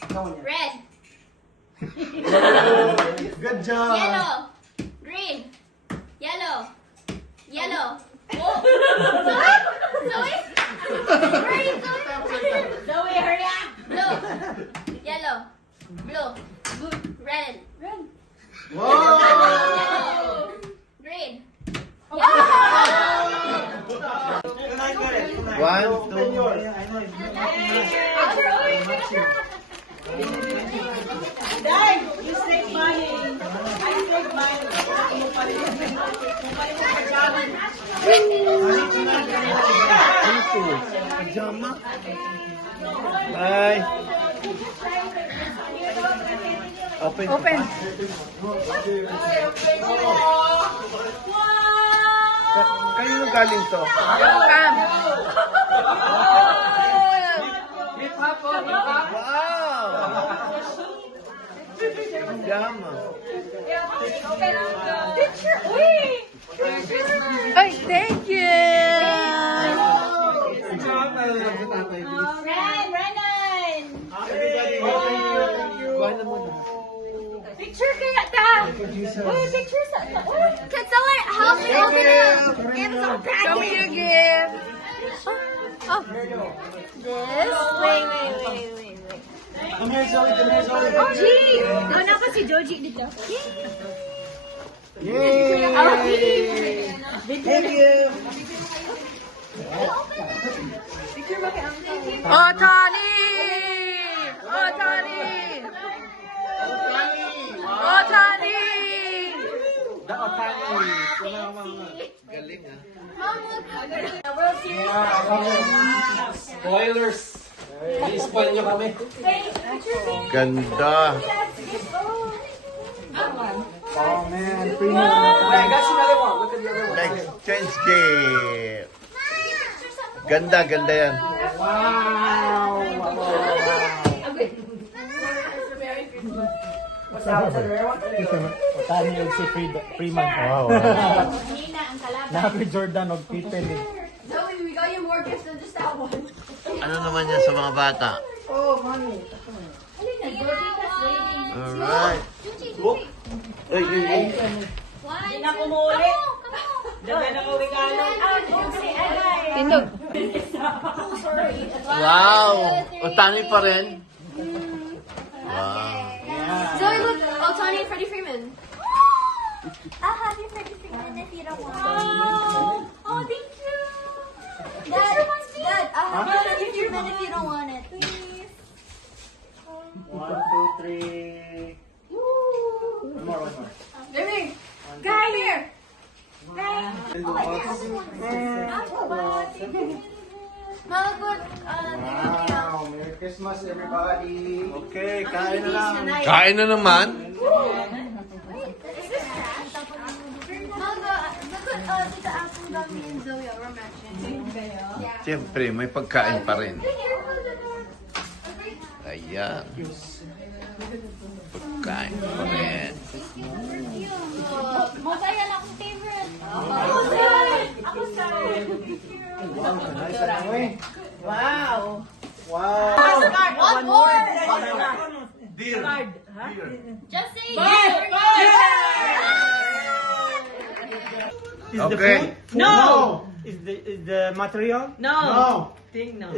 Red. Good job. Yellow. Green. Yellow. Yellow. Oh. Zoe? Where are you going? Zoe, hurry up. Blue. Yellow. Blue. Red. Red. Wow. Yellow. Green. Yellow. One, Open two. yours. Dad, you save money. I save money. Pajama. Bye. Open. Kanino galing to? Wow! Pajama. Ay, thank you! Renan. Kuha na muna. Picture kaya ta. Uy, picture sa. Can someone help me open it? Give some Show me your gift. Oh. This? Wait. Come here, Zoe. Come here, Zoe. Gee! Ano pa si Joji dito? Yay! Thank you. Oh, Tani! Oh, Tani! Oh, Tani! Galing ah. Spoilers. I-spoil nyo kami. Ganda. Oh, man. Premium. I got you another one. Look at the other one. Exchange gift. Ganda yan. Wow. What's that? What's the rare one? Tani og si Freeman. Wow. Nina ang kalaban. Napi Jordan og Pippen. Zoe, we got you more gifts than just that one. Ano naman yan sa mga bata? Oh, mommy. Alright. Ay. One, na two, kumuli. come on. Dagan ako regalo. Tindog. Wow. Otani pa rin. Wow. Zoe, look. Oh, Tony and Freddie Freeman. I'll have you Freddie Freeman if you don't want it. Oh, thank you. Dad, I'll have you Freddie Freeman if you don't want it. Please. 1, 2, 3. One more. Baby, guy here. Guy. Oh, I did other one. Apple bot. Mama, good. Wow. Merry Christmas, everybody. Okay, kain na lang. Kain na naman? Is this trash? Mama, look at Tita Apple got me and Zoe. We're matching. Yeah. Siyempre, may pagkain pa rin. Ayan. Pagkain pa rin. Mocha yan akong favorite. Ako sorry. Wow. Wow. One more. Dear. Just say Is the Okay. food? No. Is the material? No. No. Thing no.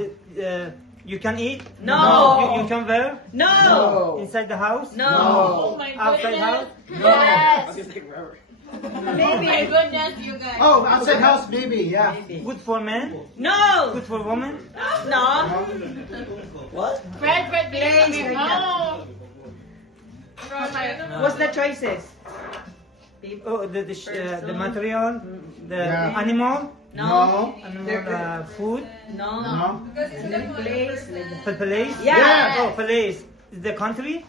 You can eat? No. You can wear? No. Inside the house? No. Oh my Outside house? Yes. My goodness, you guys. Oh, outside house, baby. Yeah. Good for men? No. Good for women? No. Fred, please. Oh. What's the choices? Oh, the material? The Yeah. animal? No. Animal food? No. No. Place. Place? Yeah. Oh, place. Is the country?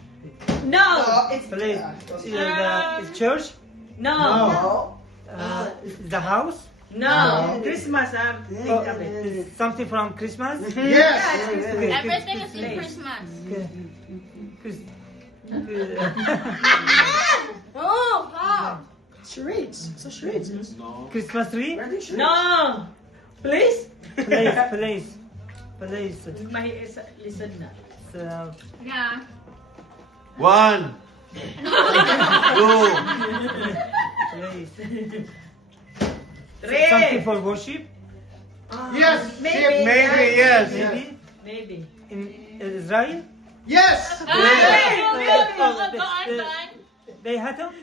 No. Place. Is church? No. Is the house? No. Christmas. Oh, is something from Christmas? Yes. Okay, Everything is in Christmas. Chris- Oh, wow. Charades. So charades. Christmas tree? No. Please. Place. Please. Listen na. Yeah. 1, 2, Please. Three. Something for worship? Yes. Maybe. maybe, yes. Maybe? Maybe. In Israel? Yes. They had them?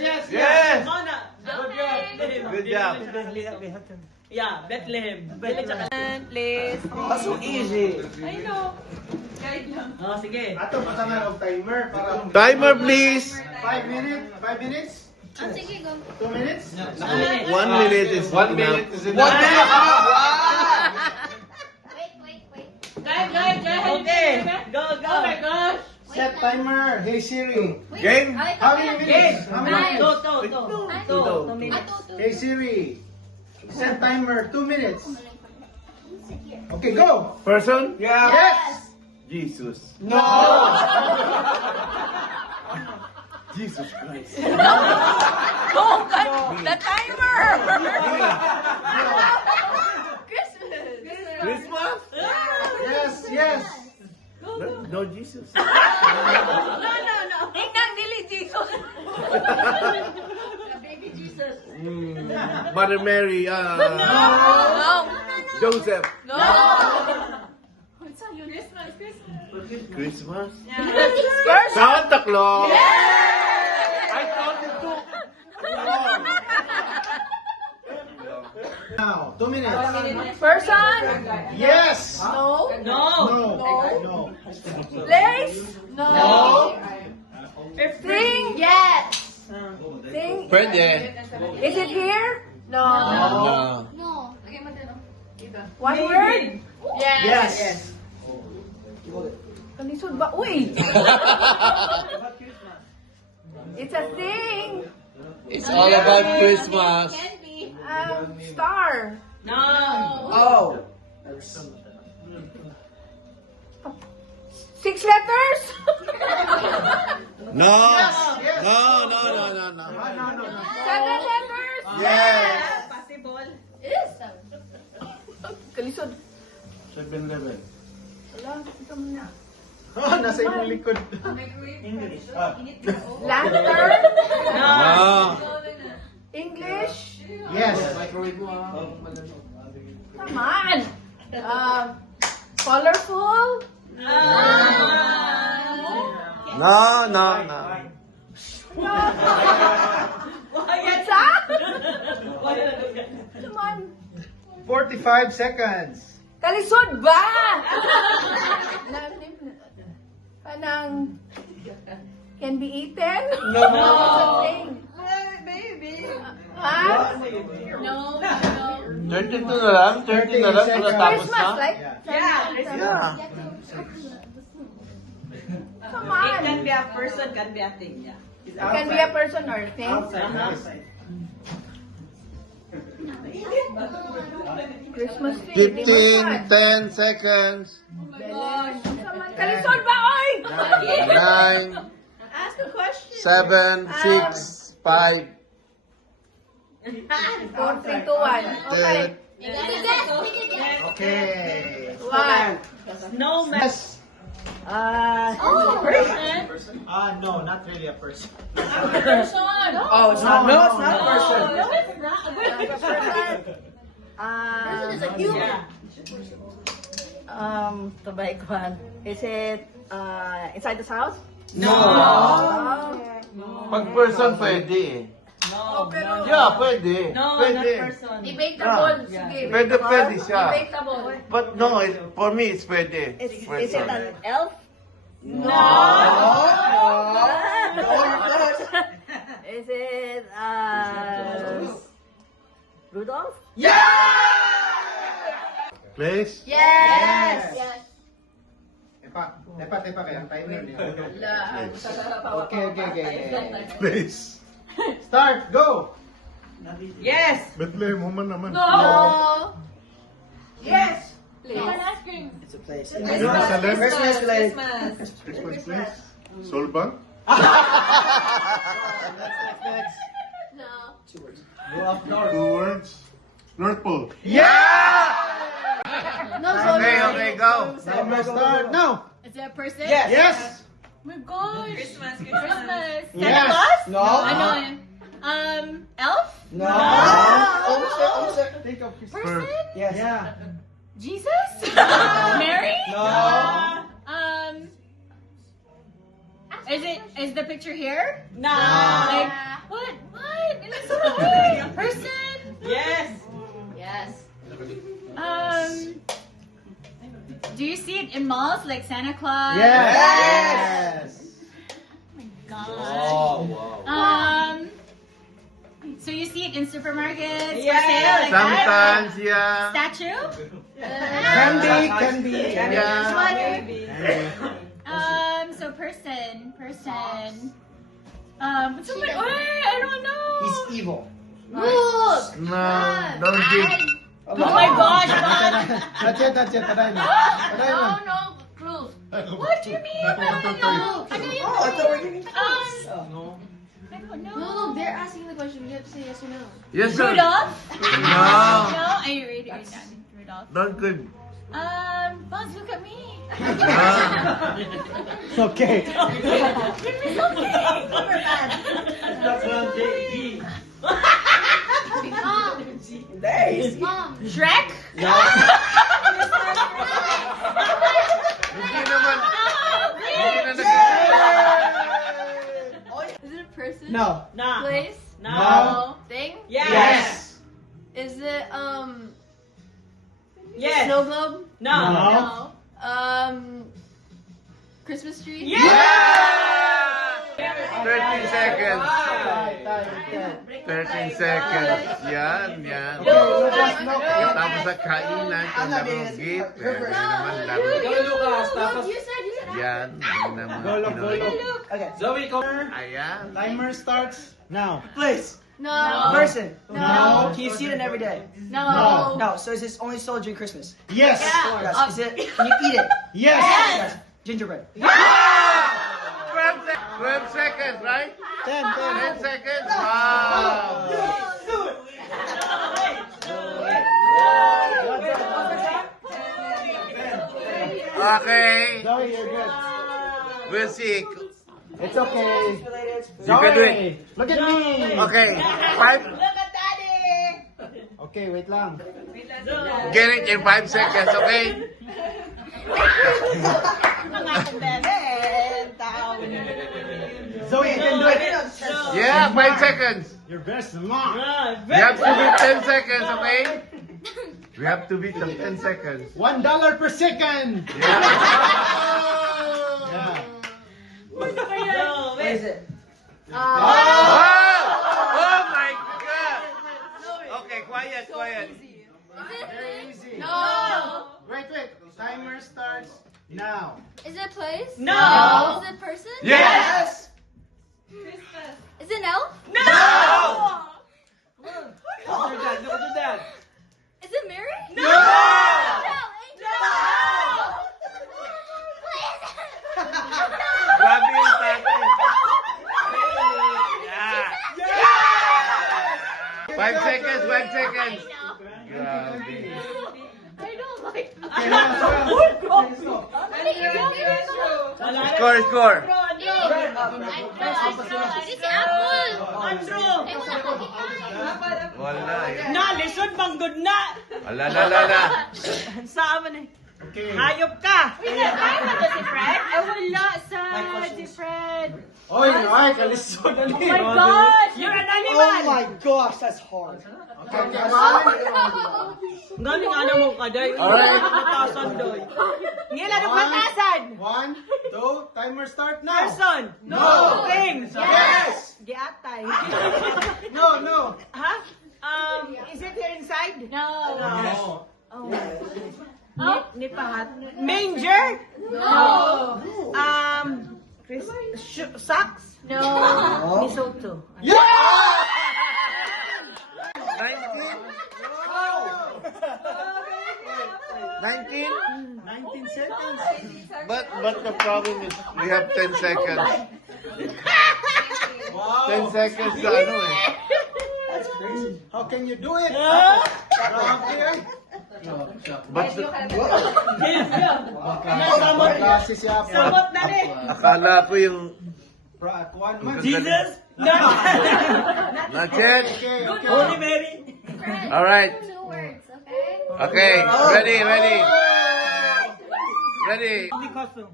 Yes. Yes. Mona. Good job. They had them. Yeah, Bethlehem. Please. So easy. I know. Oh, sige. Ato pasangan og timer para Timer, please. 5 minutes. 5 minutes. Ah, sige, go. 2 minutes. 1 minute is enough. is enough. 1 minute. Wait. Okay. Go. Oh my gosh. Set timer. Hey Siri. Game? How many minutes? How many minutes? Two minutes. Hey Siri. Set timer 2 minutes. Okay, go. Person? Yes. Jesus. No. Jesus Christ. Oh, God. The timer. Christmas. Christmas? Yes. No, Jesus. Inang dili Jesus. Mother Mary, No. Joseph. No. Christmas? First. Santa Claus! I told you to. Now, 2 minutes. Person. Yes. No. No. Place. No. Thing. Yes. Thing. Pwede. Is it here? No. No. One word? Yes. Kalisod ba? Uy! It's a thing. It's all about Christmas. Can be. Star. No. Oh. 6 letters? No. Yes. No. No. 7 letters? Yes. Possible. It is. Kalisod. 7-Eleven. Wala, ito muna. Oh, nasa inyong likod. English. Lantern? No. English? Yes. Come on. Colorful? No. What's that? Come on. 45 seconds. Kalisod ba? Kanang can be eaten? No. It's a thing. Ha? 32 na lang? 30 na lang? Matatapos Christmas, na? like? Yeah. Yeah. Come It can on. be a person, can be a thing. Yeah. It can be a person or a thing. Outside. Christmas tree. 15, 10 seconds. Kalisod ba, oy? 9, Ask a question. 7, 6, 5, 4, 3, 2, 1. Okay. Okay. One. Snowman. Yes. Person? No, not really a person. Person. Oh, it's not. No, it's not a person. Person is a human. Is it inside this house? No. Pag person pwede eh. No. Yeah, pwede. No, not Pwede. person. Debatable. Sige. Pwede siya. Debatable. But no, for me it's pwede. Is it Person. an elf? Is it Rudolph? Place? Yes. Tepa kaya ang timer niya. La. Okay. Place. Start, go. Yes. Bethlehem, human naman. No. Yes. Please. It's a place. Jerusalem. Christmas place. Christmas place. Solban? Next. No. Go up north. 2 words. North Pole. Yeah! No, Okay, okay, go. Timer start now. Is it a person? Yes. Yes. Oh my gosh. Christmas. Christmas. Santa Yes. Claus? No. Ano? Elf? No. Almost there, almost there. Think of Christmas. Person? Yes. Yeah. Jesus? Mary? No. Is the picture here? No. Like, what? It looks so big. A person? Yes. Yes. Do you see it in malls like Santa Claus? Yes. God. Oh, wow. So you see it in supermarkets Yes. for sale like that? Sometimes, yeah. Statue? Can be. Yeah. So person. What's the word? I don't know. He's evil. Look. No, don't give. Oh my gosh, Bob. That's it, that's it. Taray mo. Taray mo. No, clues. What do you mean? I don't know. Ano yun? Oh, I thought we're getting I don't know. No, they're asking the question. You have to say yes or no. Yes, sir. Rudolph? No. No, I read it down. Rudolph. Not good. Boss, look at me. It's okay. It's okay. Mom. Shrek? Hindi naman. Hindi na Is it a person? No. No. Place? No. Thing? Yes. Is it Yes. snow globe? No. No. Christmas tree? Yes. 30 seconds. Time. 13 seconds. Yan. Lucas, no. Tapos sa kainan, kung larong gift. Hindi naman laro. Look, you said Yan. Hindi naman. Go, look. Okay. Zoe, come. Ayan. Timer starts now. Place. No. Person. No. Can you see it every day? No. No. So is this only sold during Christmas? Yes. Yes. Is it? Can you eat it? Yes. Yes. Gingerbread. 12 seconds, right? 10 seconds. Wow. Okay. Zoe, you're good. We'll see. It's okay. You can do it. Look at me. Okay. 5. Look at daddy. Okay, wait lang. Get it in 5 seconds, okay? Zoe, you can do it. Yeah, 5 seconds. Your best mom. We have to beat 10 seconds, okay? We have to beat them 10 seconds. $1 per second. Yeah. Yeah. What is it? Oh! Oh my God! Okay, quiet. Very easy. No. Wait. Timer starts now. Is it a place? No. Is it a person? Yes! Is it an elf? No. Look at your dad. Is it Mary? No. Grabe yung tatay. Yeah. 5 seconds. Grabe. I don't like Okay, now, Score. It's apple. Andrew. Wala eh. Na, lisod bang good na. Ala. Sa amin eh. Okay. Hayop ka. Wala sa Fred? Wala sa Fred. Oy, ay, kalisod na Oh my God! You're an Oh animal. my gosh, that's hard. Okay, one. Galing ano mo ka, day. Alright. Patasan, doy. Ngila na patasan. 1, 2, timer start now. Person. No. Thing. Yes. Giatay. No. Ha? Is it here inside? No. No. Nipahat. Manger? No. Socks? No. Mistletoe. Yeah. 19? 19 seconds. But the problem is we have 10 seconds. Wow. 10 seconds sa ano eh. That's crazy. How can you do it? Grabe, ay. Ba't Klase si Apo. Sabot na rin. akala ko yung... Kuwan man. Jesus? No. Not yet? Holy Mary. Alright. 2 words, okay? Okay. Ready, ready. Ready. Ugly costume.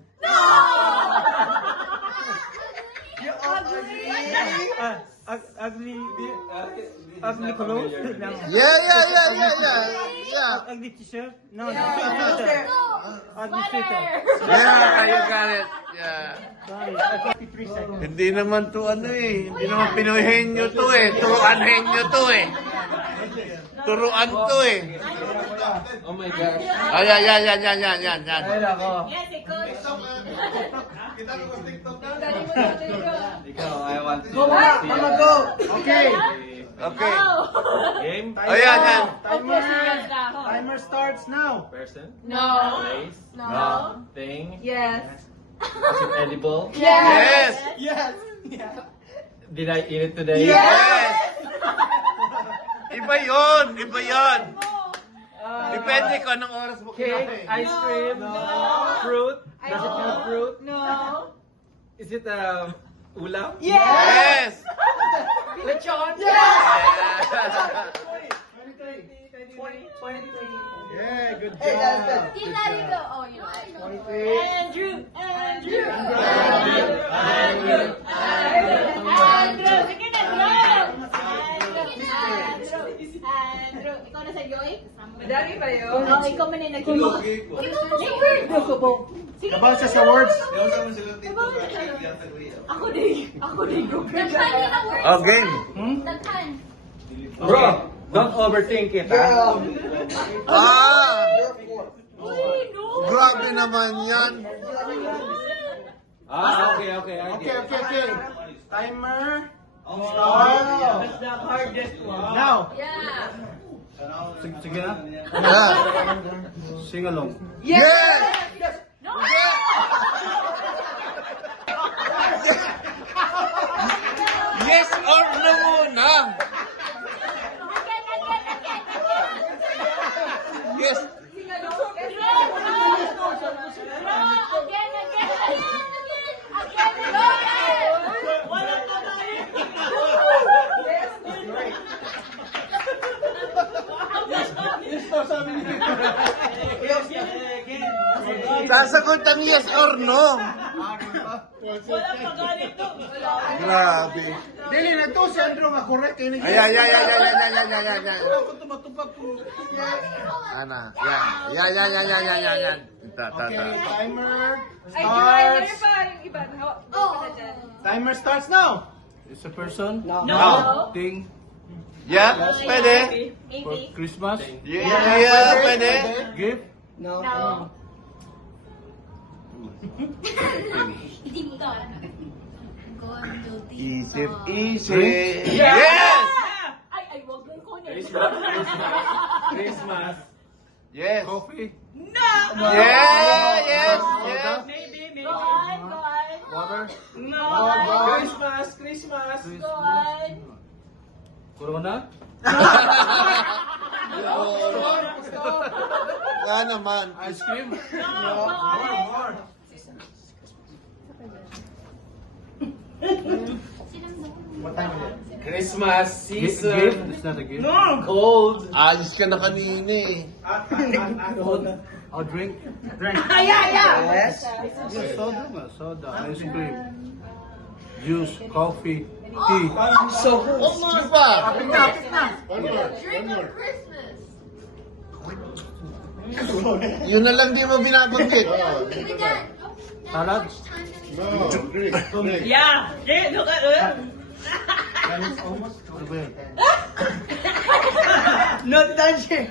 Ugly. Ugly clothes. No. Yeah. Ugly t-shirt. No. Sweater. Ugly sweater. Yeah, you got it. Yeah. Sorry. I got 53 seconds. Hindi naman to ano eh. Hindi naman Pinoyhenyo to eh. Turuanhenyo to eh. Turuan to eh. Oh my gosh. Ay, yan. Ay, nako. Yes, ikaw. Ikaw, I want to Go, Mama, go. Okay. Okay. Game. Ayan, yan. Timer starts now. Person. No. Place. No. Thing. Yes. Is it edible? Yes. Yes. Did I eat it today? Yes. Iba yun. Iba yun. Depende kung anong oras mo Cake, kinain. ice cream, fruit. Does it have fruit? No. Is it ulam? Yes. Lechon? Yeah, good Hey, job. Team Daddy, go. Oh, you know. 23. Andrew. Andrew. Sige na, drum. Andrew. Ikaw na sa Joy? Madami ba yun? Oo, ikaw man yung nag-himo. About sa words. Ako din. The can is a word. Oh, game. The can. Bro, don't overthink it, ha? Ah. Uy, no. Grabe naman yan. Okay. Okay. Timer. Start. That's the hardest one. Now. Yeah. Sige na. Yeah. Sing along. Yes. No. Yes or no muna. Yes. Sasagot ang yes or no. Grabe. Dili na to si Andrew nga correct kay ni. Ay. Ako tumatupag ko. Ana. Yan. Ta. Okay, timer Ay, starts. pa yung iba. Oh. Timer starts now. It's a person. No. Thing. Yeah, pwede. For Christmas. Yeah, pwede. Gift. No. Hindi mo ka. Isip. Yes! Ay, wag lang ko niya. Christmas. Yes. Coffee. Yes. Maybe. Go on. Water. No. Christmas. Go on. Corona. Nga naman. Ice cream. Go on. What time is it? Christmas Gift. season. It's not a gift. Cold. Ayos ka na kanina eh. Or drink. Yes. Yes, soda, ice cream, juice, coffee, tea. Ano pa? Drink on Christmas. Yun na lang di mo binabanggit. Even that. Salad. Yeah. Look at it. Ano ba yan? Not dancing.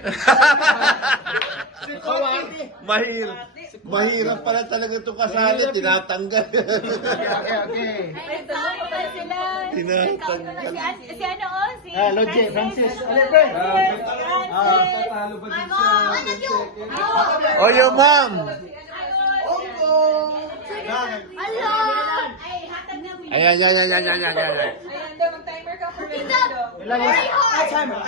Mahirap pala talaga ito kasali. Tinatanggal. Okay. Ay, tama pa sila. Tinatanggal. Si ano, oh? Si Logie, Francis. Francis. My mom. Ano yung? Oh, your mom. Hello. Ay, hatag na mo. Ayan. Ayan daw, mag-timer ka for It's a very hard. I timer.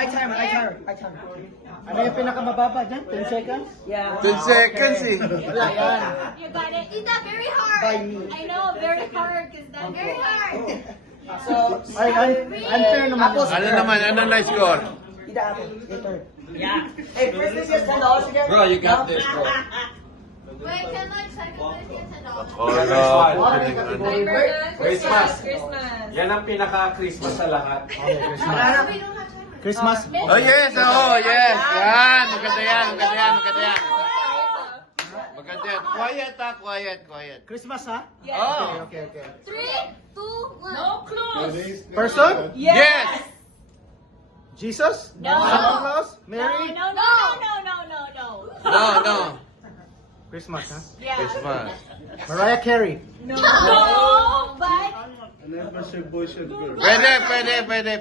Ano yung pinakamababa dyan? 10 seconds? Yeah. 10 seconds eh. Wala yan. You got it. Tita, very hard. By me. I know, very hard because that's Very hard. So, Ay, unfair naman. Ano naman? Ano na score? Tita Apple, your turn. Yeah. Hey, first thing is $10 again. Bro, you got this, bro. Wait, can like second place get $10? Christmas. Yan ang pinaka-Christmas sa lahat. We don't have time. Christmas. Oh yes, oh yes. Yan, maganda yan, maganda yan, maganda yan. Maganda yan. Quiet ha, quiet, quiet. Christmas, ha? Oh. Okay. 3, 2, 1. No clues. Person? Yes. Jesus? No. Santa Claus? No, Mary? no, no, no, no, no, no. No, no. Christmas, ha? Yeah. Christmas. Mariah Carey? No, but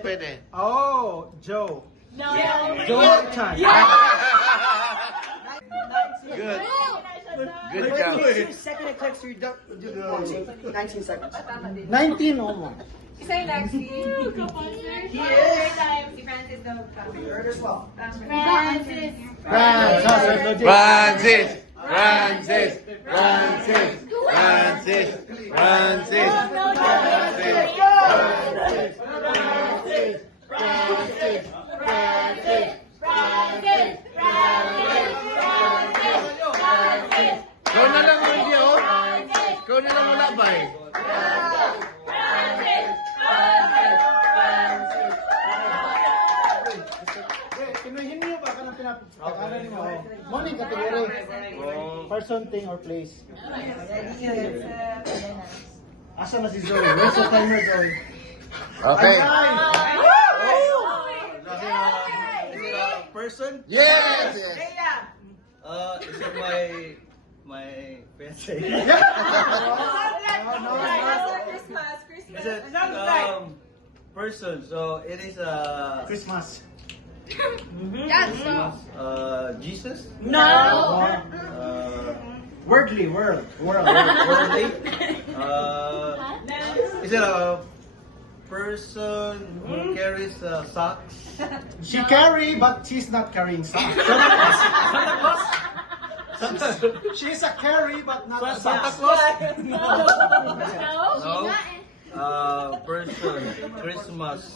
Pwede. Oh, Joe. no. Joe Chan. Good. Good job. Second it clicks, you're done. 19 seconds. 19, almost. Say next. Third time, si Francis daw. You heard as well. Francis. Francis. Ikaw na lang, Wendy, oh. Ikaw na lang wala ba eh? Pinuhin niyo ba ka ng pinapakalan niyo? Morning category. Person, thing, or place. Asa na si Zoe? Where's the timer, Zoe? Okay. Person? Yes! Is it my fiancé? Is it person? So it is Christmas. That's so. Jesus? Worldly, world. Worldly? Is it a person who carries socks? She carry, but she's not carrying socks. She's a carry, but not a Santa socks. Claus? No. No. Person. Christmas.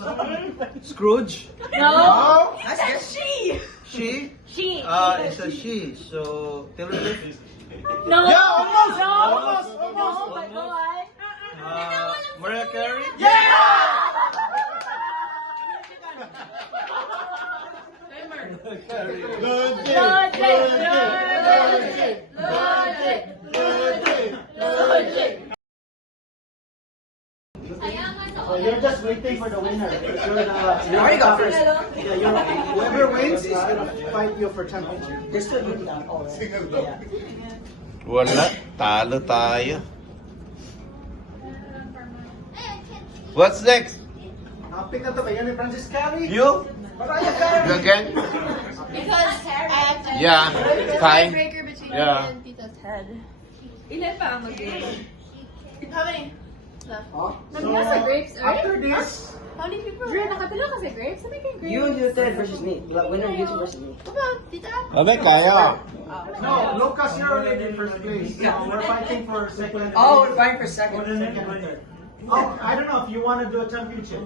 Scrooge? No. She? She. It's a she. So, Taylor Swift? No. Yeah, almost. No. Almost. No, but go on. Mariah Carey? Oh, you're just waiting for the winner. You already got first. Whoever wins is gonna fight you for championship. They're still looking down. Oh, yeah. Wala. Talo tayo. What's next? Pick na to ba? Yan ni Francis Carey? You? Mariah Carey. You again? Because I have to. Yeah. Time. Breaker between Yeah. me and Tita's head. Ilan pa ang mag-game? How many? Left. Nandiyan sa grapes, After this, How many people? Drew, nakapila ka sa grapes? Sabi kay grapes. You and your third versus me. Winner, you two versus me. Come on, Tita. Kami, kaya. no, Lucas, you're already in first place. So we're fighting for second. Oh, we're fighting for second. Oh, I don't know if you want to do a championship.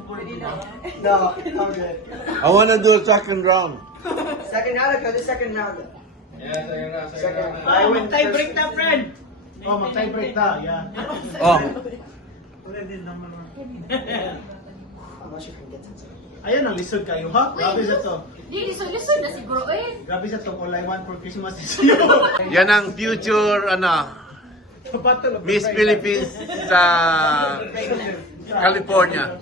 No, I'm good. I wanna do a second round. Second round, okay, the second round. Yeah, Second. I win Tie break first. na, friend. Oh, mag-tie break na, yeah. Oh. Unless you can get it. Ayun, ang lisod kayo, ha? Grabe sa to. Di, lisod na siguro eh. Grabe sa to. All I want for Christmas is you. Yan ang future, The battle of the Miss Brave. Philippines sa California.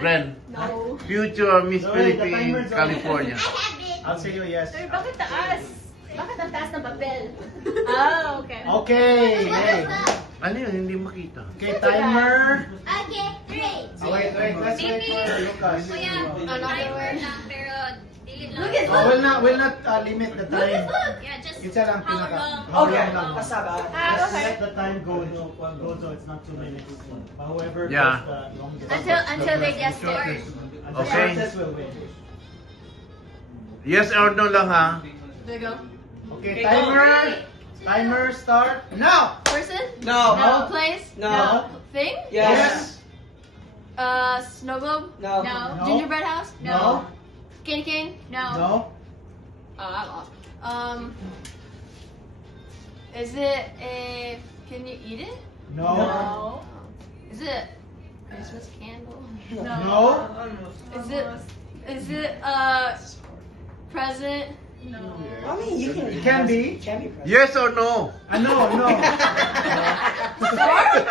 Ren. No. Future Miss Sorry, the Philippines, timer's on. California. I'll say you yes. Sir, bakit taas? Bakit ang taas ng papel? Okay. Okay. Hey. Ano yun? Hindi makita. Okay, timer. Okay, 3. Oh, wait. Let's wait for Lucas. Look at Oh, will not limit the time. Yeah, just Isa lang pinaka. Okay, How long? pasaba. Just let the time go so it's not too many. However, Yeah. goes the longest. Until they get scared. And the Okay. shortest will win. Yes or no lang ha? There you go. Okay, timer start now. Person? No. No. Place? No. Thing? Yes. Snow globe? No. No. Gingerbread house? No. Candy cane? No. I lost. Is it a? Can you eat it? No. Is it a Christmas candle? No. Is it a present? I mean, you can. It can be. Yes or no? No. Star? Is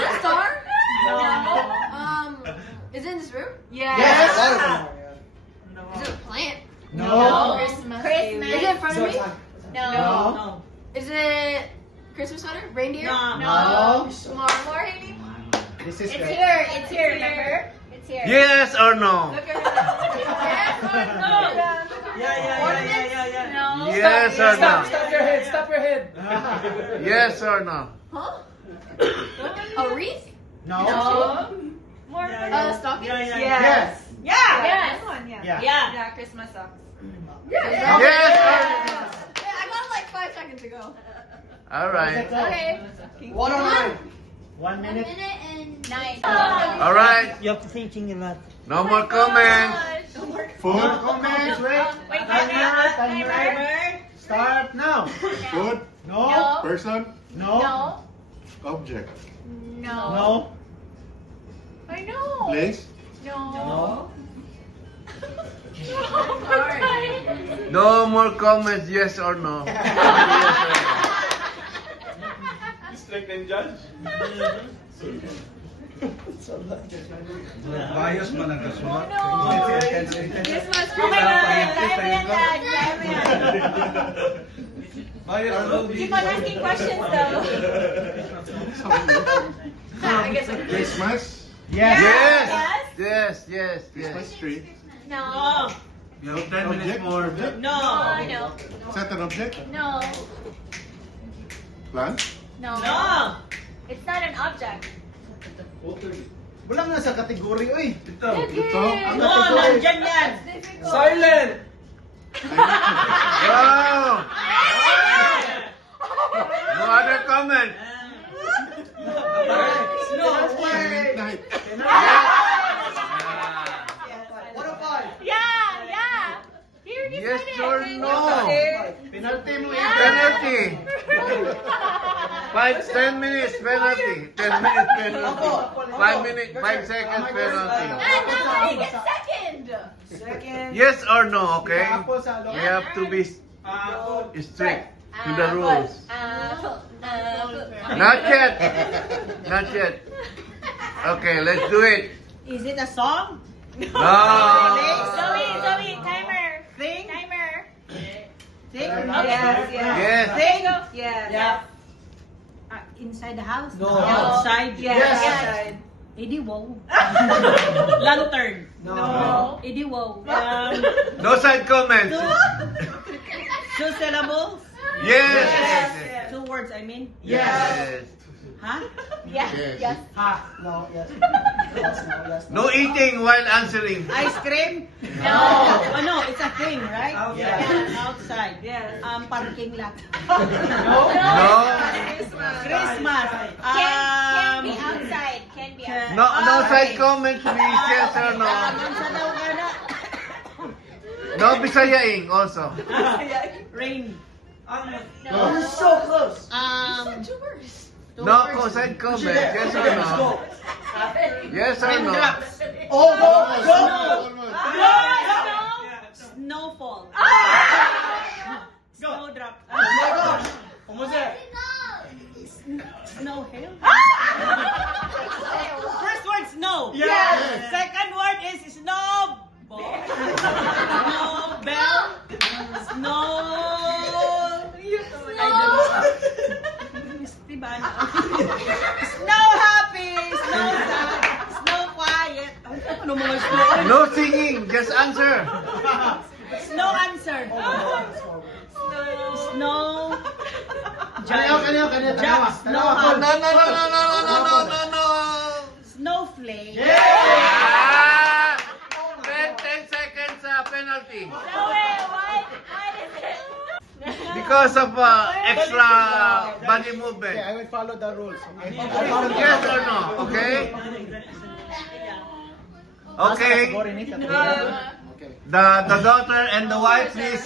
it a star? Is it in this room? Yes. Is it a plant? No. Christmas. Is it in front of me? No. Is it Christmas sweater? Reindeer? No. More Haiti? This is It's right. here. It's here. Remember? It's here. Yes or no? Look at her. Yes or no? Yeah. No. Yes or no? Stop your head. Stop your head. Yes or no? Huh? A wreath? No. More stocking? Yes. Yes. Yeah. Yeah, Christmas socks. Yes or no? I got like 5 seconds ago. All right. Okay. 1 minute. and 9. All right. You have to think a lot. No more comments. Food. Comments. Wait. Timer. Start now. Food, No. person, No. No. object, No. I know. place, No. No more comments. Yes or no? Strict and judge. Bias man ang kasulat. Christmas. Oh my God. Kaya mo yan, Dad. Kaya mo yan. Bias will be. Keep on asking questions, though. I guess I'm Christmas, Yes. Yes. Christmas tree, No. You have 10 minutes object, more. No. I know. set an object, No. plant, No. It's not an object. Wala nga sa kategory, oy. ito, Ang kategory. yan. Silent. Wow. No other comment. night, Yeah. Here, just Yes put it. or no? Penalty mo Penalty. 10 minutes penalty. 10 minutes penalty. 5 minutes, 5 seconds penalty. And nobody gets second. Yes or no? Okay. Apple sa We have to be strict to the rules. Not yet. Not yet. Okay, let's do it. Is it a song? No. Zoe, timer. Thing? Timer. Thing? Yes. Thing? Yeah. Inside the house? No. Outside? Yes. Edi wow. Lantern? No. Edi wow. No side comments. Two syllables? Yes. 2 words, I mean? Yes. Huh? Yes. No. Yes. No eating while answering. Ice cream? No. Oh no, it's a thing, right? Outside. Yeah, outside. Parking lot. No. Christmas. Can be outside. Can be outside. No side comments, please. Yes or no? Mansa daw ka na. No Bisayaing also. Rain. You're so close. No side comments. Yes or no? Yes or no? Oh, go. Snowfall. Snowdrop. Snow hail. First word snow. Yes. Second word is snow. Snow bell. Snow. I don't know. Diba? Snow happy. Snow sad. Snow quiet. Ano mga snow? No singing. Just answer. Snow answer. Snow. Kanyo. Snow. No. Snowflake. Ah! 10 seconds penalty. No way. Because of extra body Okay, movement. I will follow the rules. Okay? Yes or no? Okay? Okay. Category ni, category. Okay. The daughter and the wife, please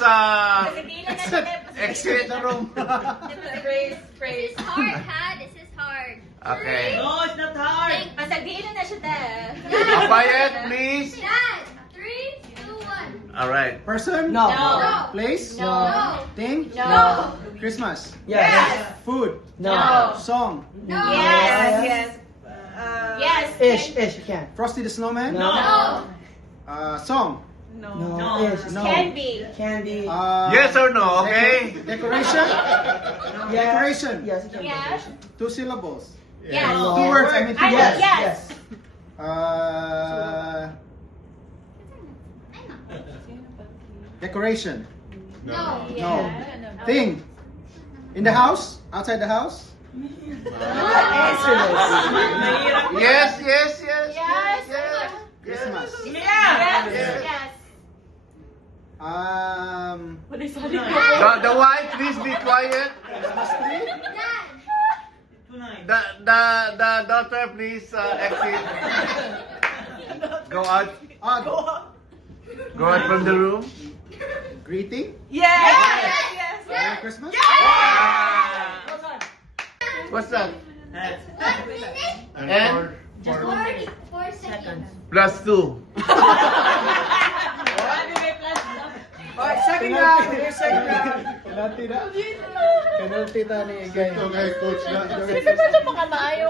exit The room. This is hard, ha? This is hard. Okay. No, it's not hard. Pasagdiin na siya, te. Quiet, please. Dad, 3, 2, 1. All right. Person? No. No. Place? No. Thing? No. Christmas? Yes. Food? No. Song? No. Yes. Yes. Ish, you can. Frosty the Snowman? No. Song? No. Ish. No. Can be. Candy. Yes or no? Okay. Decoration? Yes. Decoration? Yes, you can. Yes. 2 syllables. Yes. No. 2 words, I mean 2 I know, words. yes. Decoration? No. No. Thing? In the house? Outside the house? Answer this. Yes, yes, yes. Yes. Christmas? Yes. Yes. The wife, please be quiet. Dad. The daughter, please exit. Go out. Go out from the room. Greeting? Yes. Merry Christmas? What's that? 1 minute. And 44 seconds. plus 2. Alright, second round. Here's second round. Penalty na. Penalty na ni Igay. Okay, coach na.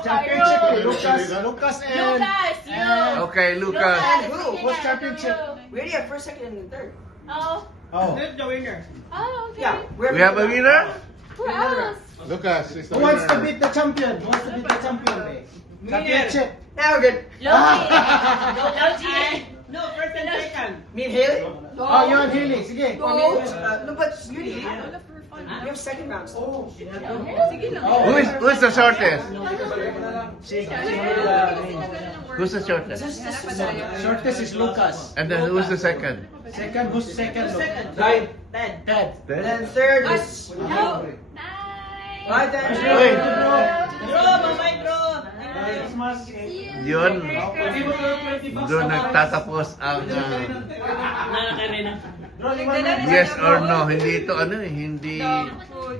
Championship kay Lucas. Lucas and... Lucas, you. Okay, Lucas. Who? What's championship? We already have first, second, and third. Oh. Oh. The winner. Oh, okay. Yeah. We have a winner? Who else? Lucas is the Who wants to winner. beat the champion? Who wants to beat the champion? Championship. Now we're good. Logi. No, first and second. Me and Haley? Oh, you and Haley. Sige. No, but you we have second round. Oh. Who is the shortest? Who's the shortest? Shortest is Lucas. And then who's the second? Second, who's second? Ted. Ted. And then third is... Bye. Bye, Ted. Uy, yun. Doon nagtatapos ang yes or no. Hindi ito ano eh. Hindi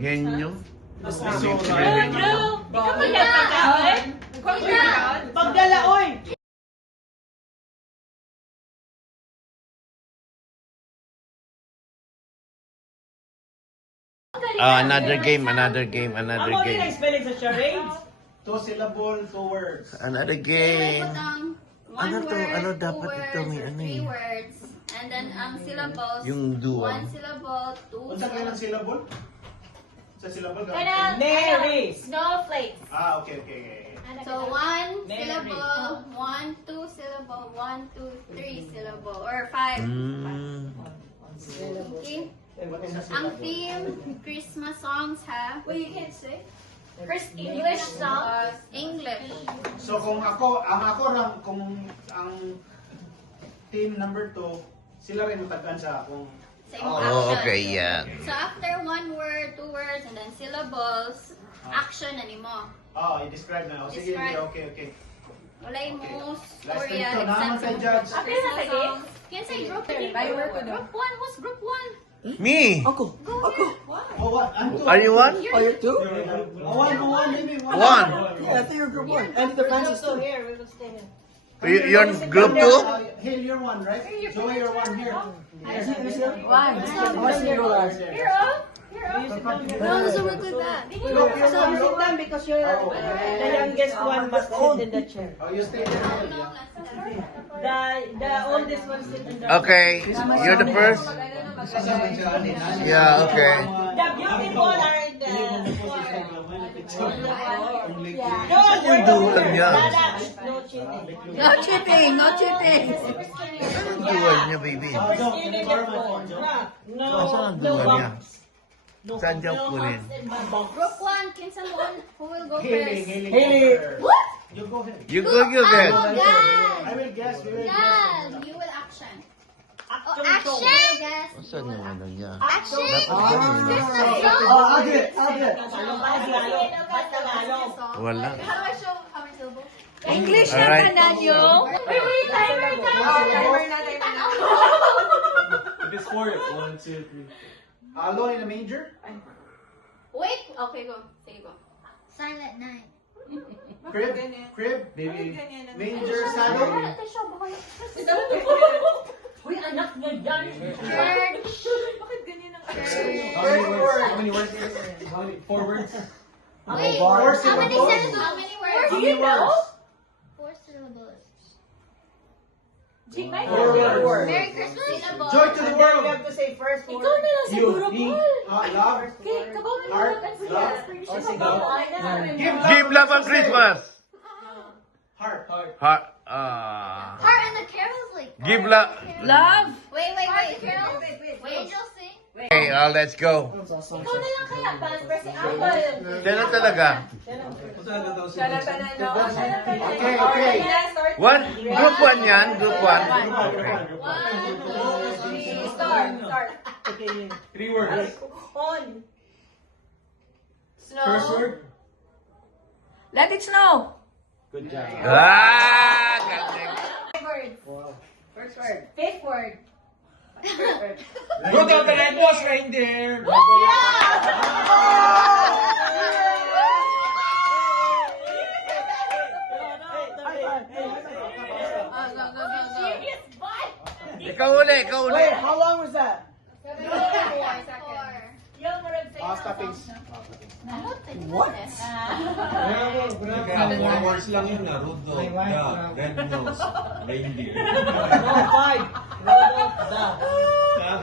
henyo. Hindi sila henyo. Ikaw ba yan pagkaon? Pagdala, oy! Another game. Ang only na spelling sa charades. 2 syllable, 2 words. Another Put game. ang Ano one to? word, Ano 2 dapat words, ito? May or ano 3 eh. words. And then ang syllables, Yung dual. 1 syllable, 2 Unsa kayo ng syllable? Sa syllable ka? Marys. Snowflakes. Okay. So 1 syllable, 1, 2 syllable, 1, 2, 3 syllable, or 5. Okay? Ang theme, Christmas songs ha? Well, you can't say. English songs. English. So kung ako kung ang team number 2, sila rin matagan sa akong Sa imong Oh, action. okay, yeah. So after 1 word, 2 words, and then syllables, action na nimo. i-describe na. Sige, Describe. okay. Walay mo Last storya, time to, naman kay Judge. Christmas songs. Kinsa group? Group 1, who's group 1? Me. Uncle. Oh, what? Are you one? Oh, you're two? One, maybe one. One. Yeah, I think you're group one. And the Francis too. You're in group 2? Hale, you're one, right? Zoe, you're one here. Is it one? I want to go last. No, it doesn't work like that. Sit down because you're the youngest one must sit in the chair. Oh, you stay there. The oldest one sit in the... Okay. You're the first? Yeah, okay. The beautiful are the... Yung dual niya. No cheating. No cheating, no cheating. Anong dual niya, baby? Nasaan ang dual niya? Saan niya kunin? Group 1, kinsa mo who will go first? What? You go ahead. You go, you Oh, get. Dad! I will guess. Dad, you will action. Action! Saan yung ano niya? Action! I'll do it. Wala. How do I show how many syllables? English na Alright. kananyo. Wait, timer na! Timer na. If it's 4, 1, 2, 3. Alone in a manger? Wait! Okay, go. Sige, go. Silent night. Crib? Baby. Manger saddle? Uy, anak niya dyan. Church. Bakit ganyan ang How many words? How many? 4 words? Wait, Four how many syllables? syllables? How many words? How many words? 4 syllables. Four words. Merry Christmas. Syllable. Joy to the world. have to say first Ikaw na lang siguro, You, Paul. love, Okay, kabaw na heart, lang siya. love. Give Give love on Christmas. Heart. Heart. Heart and the carols like. Give love. Love. Wait. Carols? Wait. Angels sing? Okay, let's go. Ikaw na lang kaya, Pamper si Apple. Sino talaga? Okay. One? Group 1 yan? Group 1? Okay. 1, 2, 3. Start. 3 words. On. Snow. First word? Let it snow. Good job. Galing. First word. Fifth word. Look out the red-nosed reindeer! Ikaw uli, ikaw uli. How long was that? 4 Yung marag sa'yo. Stoppings. What? Kaya 4 words lang yun na. Rudolph, the red-nosed reindeer. No, 5.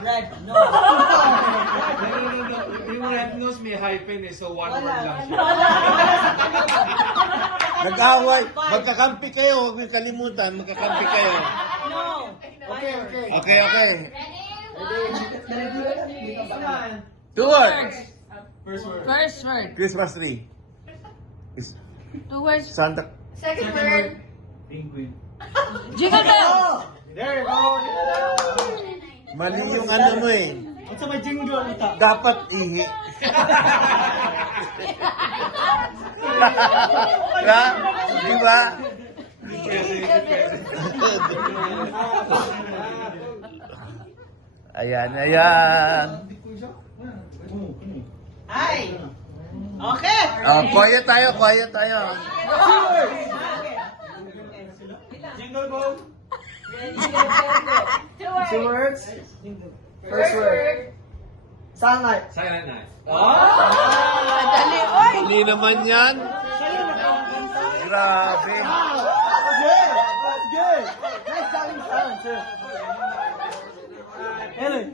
Red, no. Yung red-nosed may hyphen eh, so 1 word lang siya. Nag-away. Magkakampi kayo. Huwag niyo kalimutan. Magkakampi kayo. No. Okay. Okay. Ready? 1. 2 words. First word. First word. Christmas tree. 2 words. Santa. Second word. Penguin. Jingle bell. There you go. Mali yung ano mo eh. What's my jingle? Dapat ihi. Ha? Di ba? Ayan. Hi. Okay. Quiet tayo. Jingle bell. 2 words. 2 words. First word. Sunlight. Silent night. Dali, oy. Hindi naman yan. Grabe. Good. That's good. Nice sounding silent too. Helen.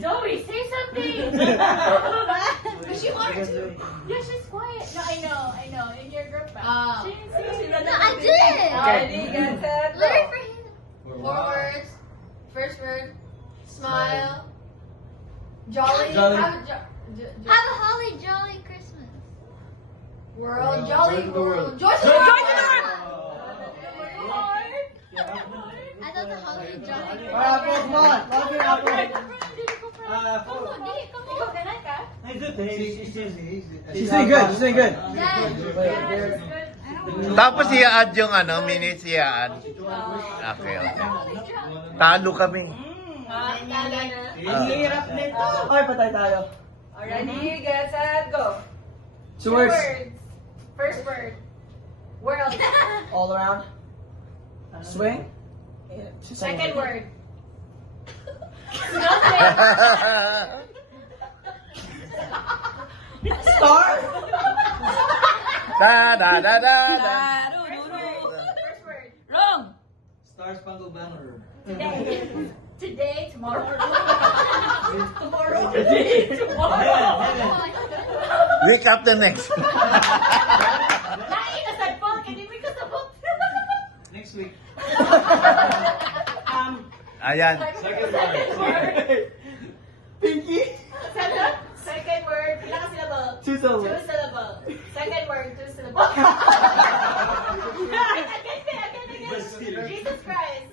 Zoe, say something. Does she want to? Yeah, she's quiet. No, I know. In your group. Oh. She No, I did. Ready, get set, go. Learn for him. 4 words. First word. Smile. Jolly. Jolly. Have a holly jolly Christmas. World. Jolly world. Joy to the Joy world. to the world. I thought the holly jolly. Apple, come on. Apple. Ikaw ganun ka? She's doing good. Dad. Tapos i-add yung minutes i-add. Okay. Talo kami. Ang hirap nito. Ay, patay tayo. Ready, get set, go. 2 words. First word. World. All around. Swing. Second word. Star. Da. First word. Wrong. Star Spangled Banner. Today, tomorrow. Week after next. Lain na sa phone, hindi mo kasabot. Next week. Ayan. Second word. Pinky. Second word, ilang syllable? 2 syllables. 2 syllable. Second word, 2 syllable. Again. Jesus Christ.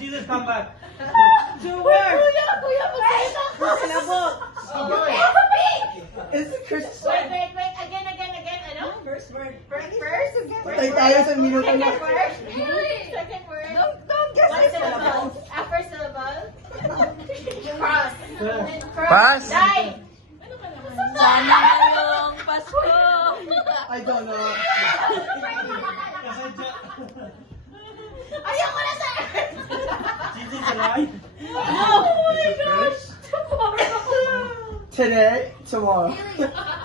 Jesus come back. Sure. Kuya, Labot. It's Christmas. Wait. Again. Ano? First word. First. Patay tayo sa minuto na. Second word. Second word. Don't guess One it. syllable. First syllable. Cross. Pass. Die. Sana ngayong Pasko. I don't know. Ayoko na sa Jesus alive. Today, tomorrow.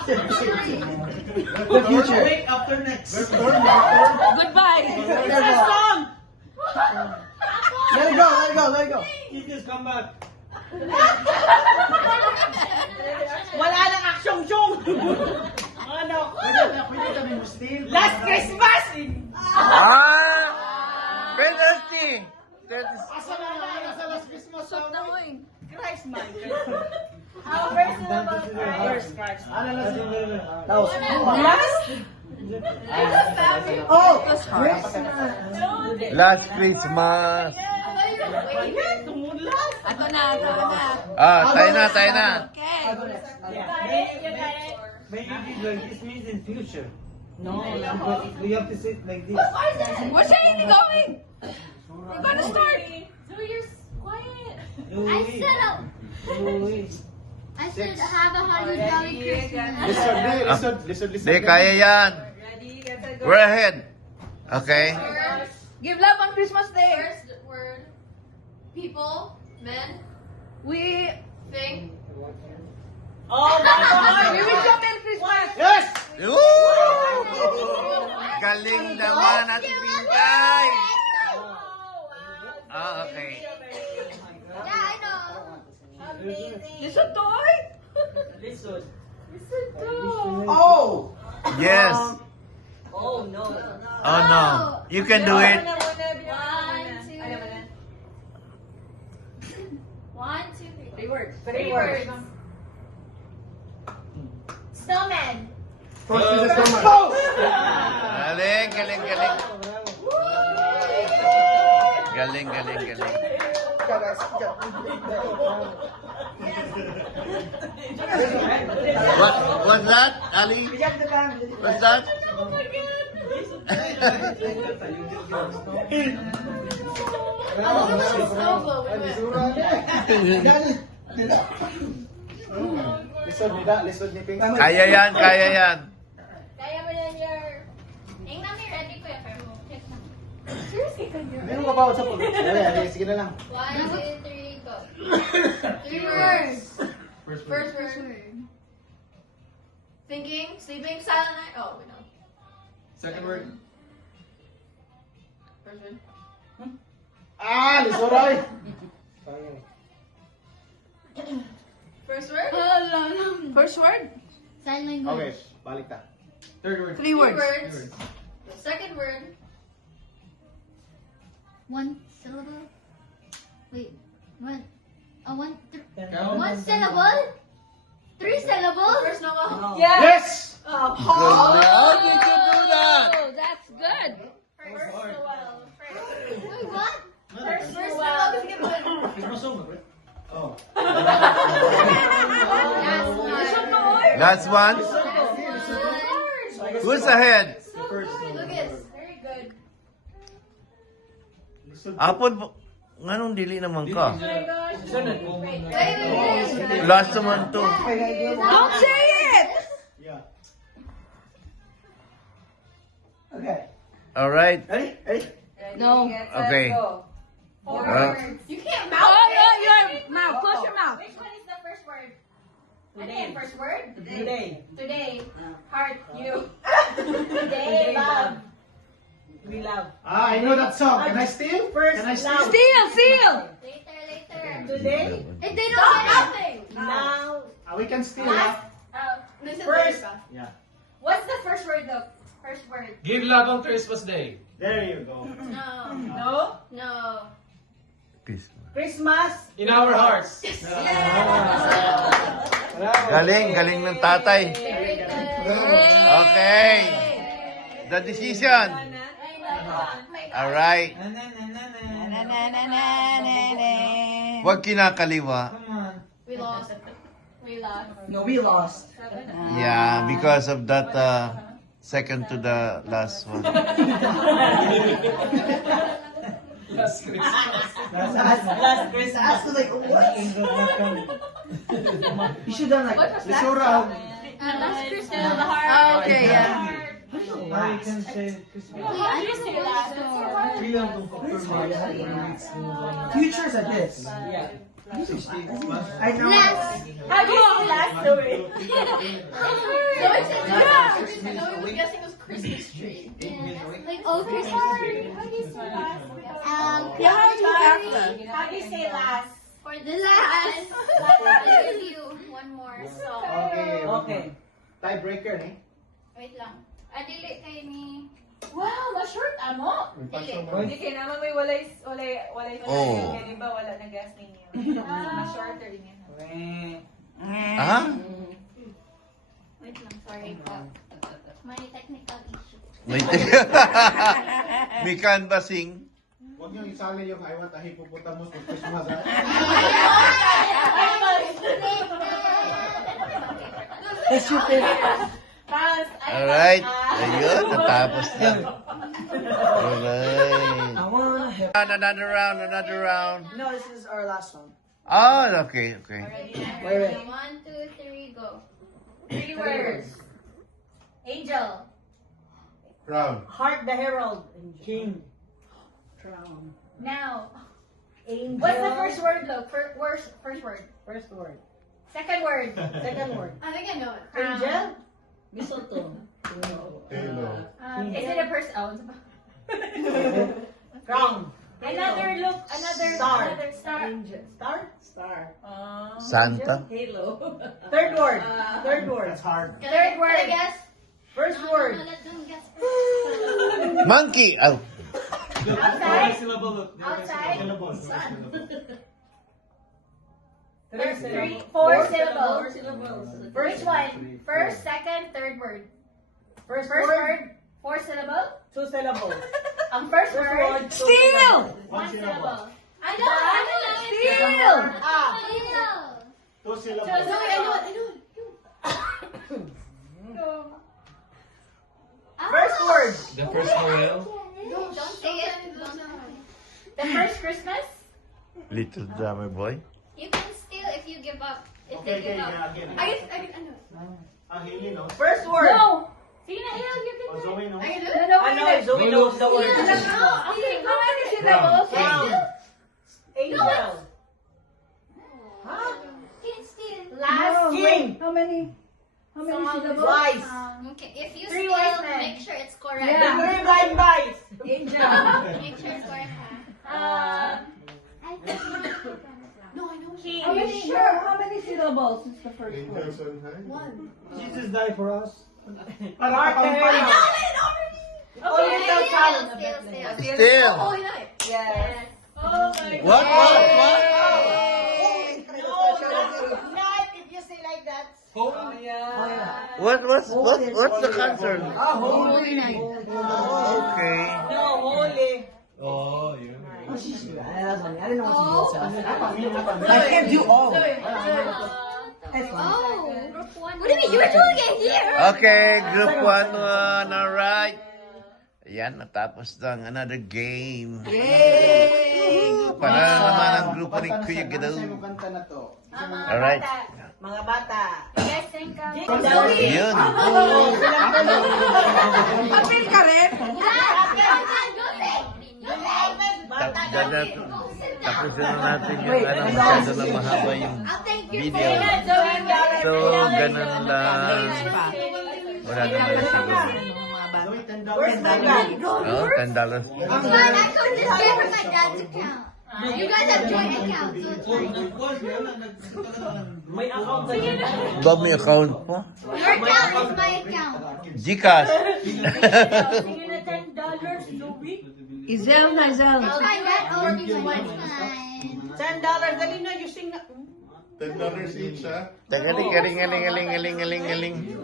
The future. Week after next. Goodbye. Song. Let it go. Jesus come back. Wala nang action-syong. Ano? Pwede kami mo steal. Last Christmas. Penalty. Asa na nasa last Christmas sa amin? Christ man. first syllable. First Christ. Ano na si That was Last. Oh! Last Christmas. Ako na. Tayo na. Okay. You got it. Maybe like this means in future. No, we have to sit like this. Where's Shane going? We're gonna start. So you're quiet. I should have a $100 Christmas. Listen. Di, kaya yan. We're ahead. Okay. Give love on Christmas Day. First word. People, men, We think. Oh my God. wish you a Merry Christmas. Yes! Woo! Galing naman Ate Bintay. Okay. Yeah, I know. Listen to it. Listen. Oh! Yes. Oh no. Oh no. You can do it. One, two, three. Three words. Three words. Snowman. First is the summer. Galing. Galing. What's that, Ali? What's that? Listen ni Pink. Kaya yan. Kaya mo na your... Ing namin ready ko yung pero check na. Seriously ka yun? Hindi mo kabawat sa pag... Sige na lang. 1, 2, 3, go. 3 words. First word. Thinking, sleeping, silent night. Oh, we know. Second word. First word. Lisoray! First word. First word. Sign language. Okay, balik ta. Third word. 3 words. Second word. One syllable. Wait. One syllable? 3 syllables? First no. Yes! Good. How did you do that? Oh, that's good. First Noel. Wait, what? First First Noel. Oh. Last one. Who's ahead? Lucas. Very good. Apon po. Nganong dili naman ka? Oh my gosh. Wait. Last naman to. Don't say it. Yeah. Okay. Alright. Ready? No. Okay. Four Uh, words. You can't Oh, mouth no, it. your mouth. Close your mouth. Which one is the first word? Again, first word? Today. Today. Heart. You. Today. Love. We love. I know that song. Can I steal? First Can I steal? love. Seal. Later. Today. If they don't say nothing. Now. We can steal. Last. Listen First. to Yeah. What's the first word though? First word. Give love on Christmas Day. There you go. No. No. No. Christmas. In our hearts. Galing ng tatay. Very good. Okay. The decision. Alright. Huwag kinakaliwa. We lost. We lost. No, we lost. Yeah, because of that second to the last one. Last Christmas. I was like, what? You should have like. Lisura. Last Christmas, the heart. Okay, yeah. I can say futures are this. Yeah. I know. How do you say last story? No, we were guessing it was Christmas tree. Like, oh, Christmas. How do you say last? Yeah, how do you after? How do you say last? For the last. I'll give you one more song. Okay. Okay. Tiebreaker, eh? Wait lang. Adili kay ni... Wow, ma-short amo. Hindi kayo naman may walay Oh. kaya di ba wala na gas ninyo. Ma-shorter niya. Ah? Wait lang, sorry po. May technical issue. May May canvassing. Huwag niyong isali yung I want a hippopotamus for Christmas, ha? That's your favorite. Alright. Ayun, natapos na. Alright. I wanna have. Another round, another round. No, this is our last one. Oh, okay, okay. Wait. 1, 2, 3, go. 3 words. Angel. Crown. Heart the Herald. King. Crown. Now. Angel. What's the first word, look? First word. First word. Second word. Second word. I think I know it. Angel. Mistletoe. Halo. Is it a person? Oh. Crown. Another look. Another Star. Another star. Angel. Star. Star. Santa. Halo. Third word. Third word. That's hard. Third word. I guess. First No, word. let them guess first. Monkey. Oh. Outside. Syllable. Outside. Three. 4 syllables. 4 syllables. Which one? First, second, third word. First First word. word, 4 syllable. 2 syllables. Ang first First word, word. 2 Steal! syllables. 1 syllable. I know, I know. Steal! Ah. Two syllables. No, I know it. First word. The first Noel. Don't say it. The first Christmas. Little drummer boy. You can steal if you give up. If Okay, they okay, give up. again. I know it. Ang hili, no? First word. No. Sige na, Hill, you O, can do it. Zoe, no? I can do No, it. no, I know Zoe knows the word. Okay, how many syllables? Crown. Angel. Can't steal. Last King. How many syllables? Wise. Okay, if you 3 steal, wise men. make sure it's correct. Yeah. Three blind mice. Angel. Make sure it's correct. No, I know it. King. Are you sure? How many syllables is the first one? Person, hi. One. Jesus died for us. Heart the Herald. Oh, Okay. you tell Talon. Steal. Still. Oh, you know it. Yes. Oh my God. What? Not if you say like that. Oh, yeah. What's the concern? Holy night. Okay. No, holy. Oh, yun. I don't know what to do. I can't do all. Oh, group 1. What do you mean? You were doing it here. Okay, group 1. Alright. Ayan, natapos lang another game. Yay! Para naman ang grupo ni Kuya Gado. Ano yung kanta na to? Alright. Mga bata. Yes, think Yun. Papel ka rin? Tapos na natin yung masyado na mahaba yung video. So, ganun lang. Wala naman na siguro. Zoe, $10. Where's my bag? Oh, $10. Come on, I could just pay for my dad's account. You guys have joint accounts, so it's fine. May account ba yun? Ba may account mo? Your account is my account. Gcash. Sige na $10, Louie. Izel na, Izel. Oh, my dad owes me money. Fine. $10. Dali na, you sing na. $10 each, ha? Galing.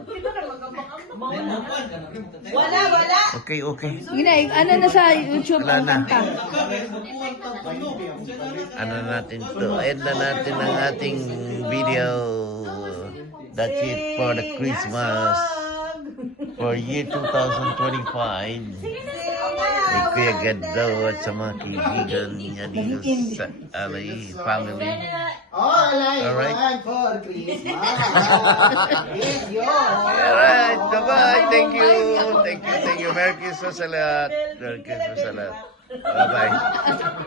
Kita ka magkabang Wala, wala. Okay, okay. Gina, ano na sa YouTube Wala ang na. kanta? Ano natin to? End na natin ang ating video. That's it for the Christmas for year 2025. Ni Kuya Gadaw at sa mga kaibigan niya dito sa LA family. Alright. For Christmas. Alright, bye-bye. Thank you. Thank you. Merry Christmas sa lahat. Merry Christmas sa lahat. Bye-bye.